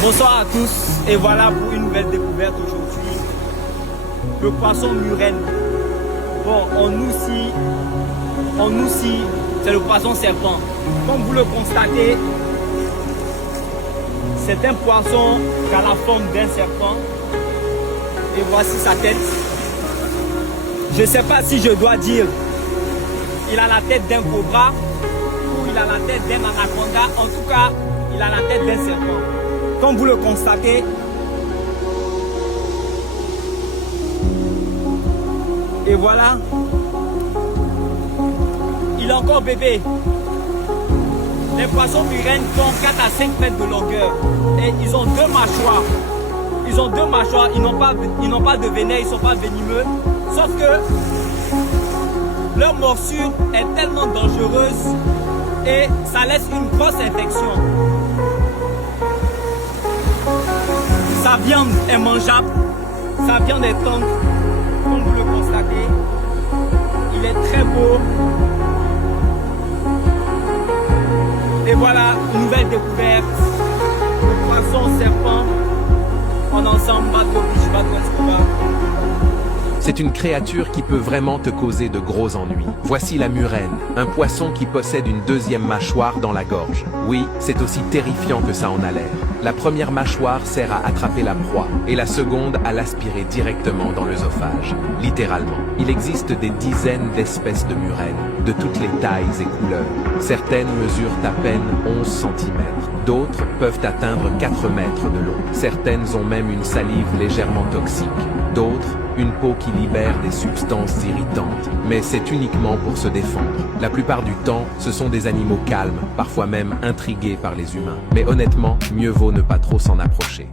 Bonsoir à tous et voilà pour une nouvelle découverte aujourd'hui. Le poisson murène. Bon, en nous c'est le poisson serpent. Comme vous le constatez, c'est un poisson qui a la forme d'un serpent. Et voici sa tête. Je ne sais pas si je dois dire il a la tête d'un cobra ou il a la tête d'un anaconda. En tout cas, il a la tête d'un serpent. Comme vous le constatez, et voilà, il est encore bébé. Les poissons murènes font 4 à 5 mètres de longueur et ils ont deux mâchoires. Ils ont deux mâchoires, ils n'ont pas de venin, ils ne sont pas venimeux. Sauf que leur morsure est tellement dangereuse et ça laisse une grosse infection. Sa viande est mangeable, sa viande est tendre, comme vous le constatez. Il est très beau. Et voilà, une nouvelle découverte. Le poisson serpent. En ensemble, Bateau Beach, Bateau Escobar. C'est une créature qui peut vraiment te causer de gros ennuis. Voici la murène, un poisson qui possède une deuxième mâchoire dans la gorge. Oui, c'est aussi terrifiant que ça en a l'air. La première mâchoire sert à attraper la proie et la seconde à l'aspirer directement dans l'œsophage. Littéralement. Il existe des dizaines d'espèces de murènes, de toutes les tailles et couleurs. Certaines mesurent à peine 11 cm. D'autres peuvent atteindre 4 mètres de long. Certaines ont même une salive légèrement toxique. D'autres, une peau qui libère des substances irritantes, mais c'est uniquement pour se défendre. La plupart du temps, ce sont des animaux calmes, parfois même intrigués par les humains. Mais honnêtement, mieux vaut ne pas trop s'en approcher.